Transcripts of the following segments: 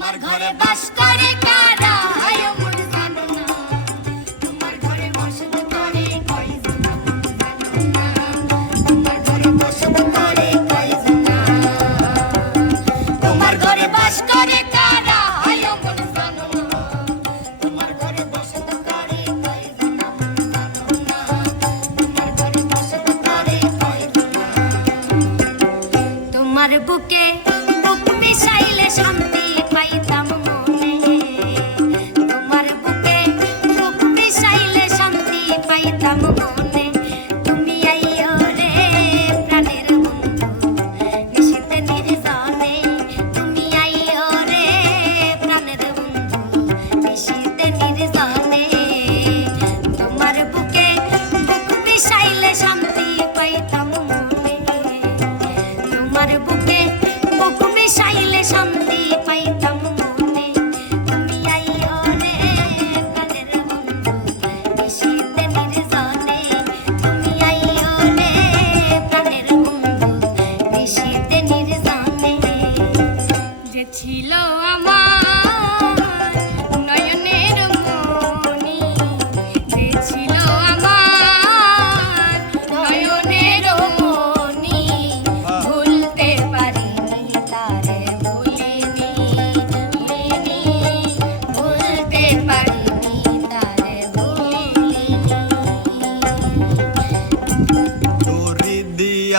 তোমার ঘরে বাস করে কারা? আয় মন জানো না তোমার ঘরে বসত করে কই জানো না তোমার ঘরে বসত করে কই জানো না তোমার ঘরে বাস করে কারা? আয় মন জানো তোমার বুকে বুক মিশাইলে শান্তি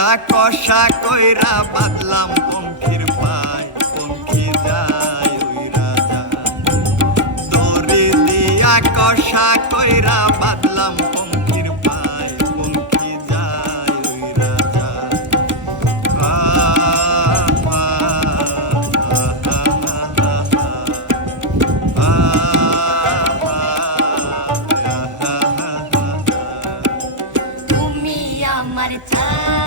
কষা কইরা বাদলাম পঙ্খির পায় পঙ্খি যায় ওই রাজা দৌড়ে দিয়া কষা কইরা বাদলাম পঙ্খির পায় পঙ্খি যায় ওই রাজা তুমি আমার চা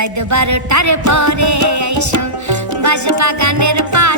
রাত বারোটার পরে আইসো বাজ বাগানের পা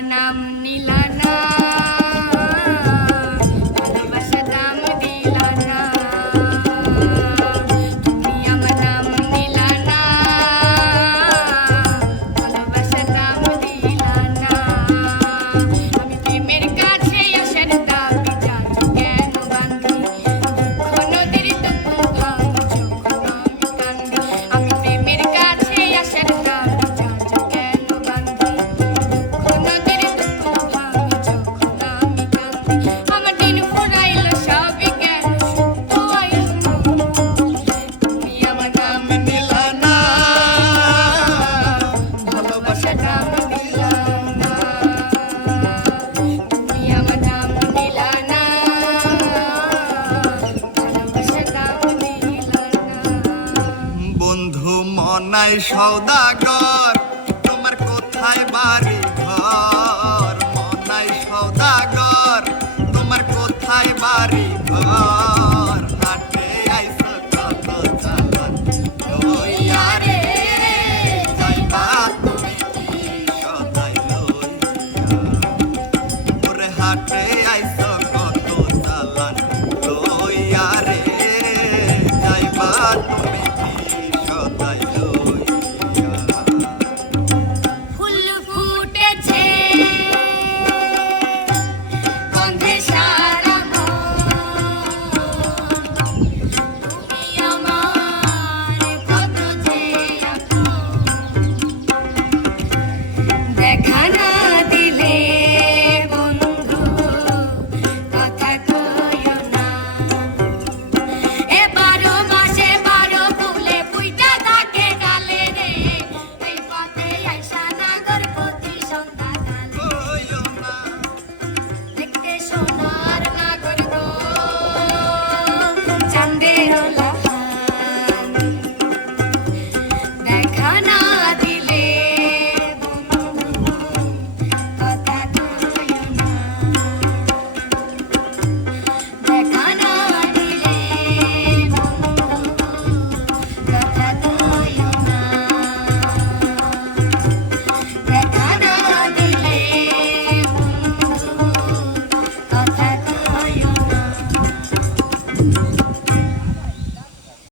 I'm. 还是好大哥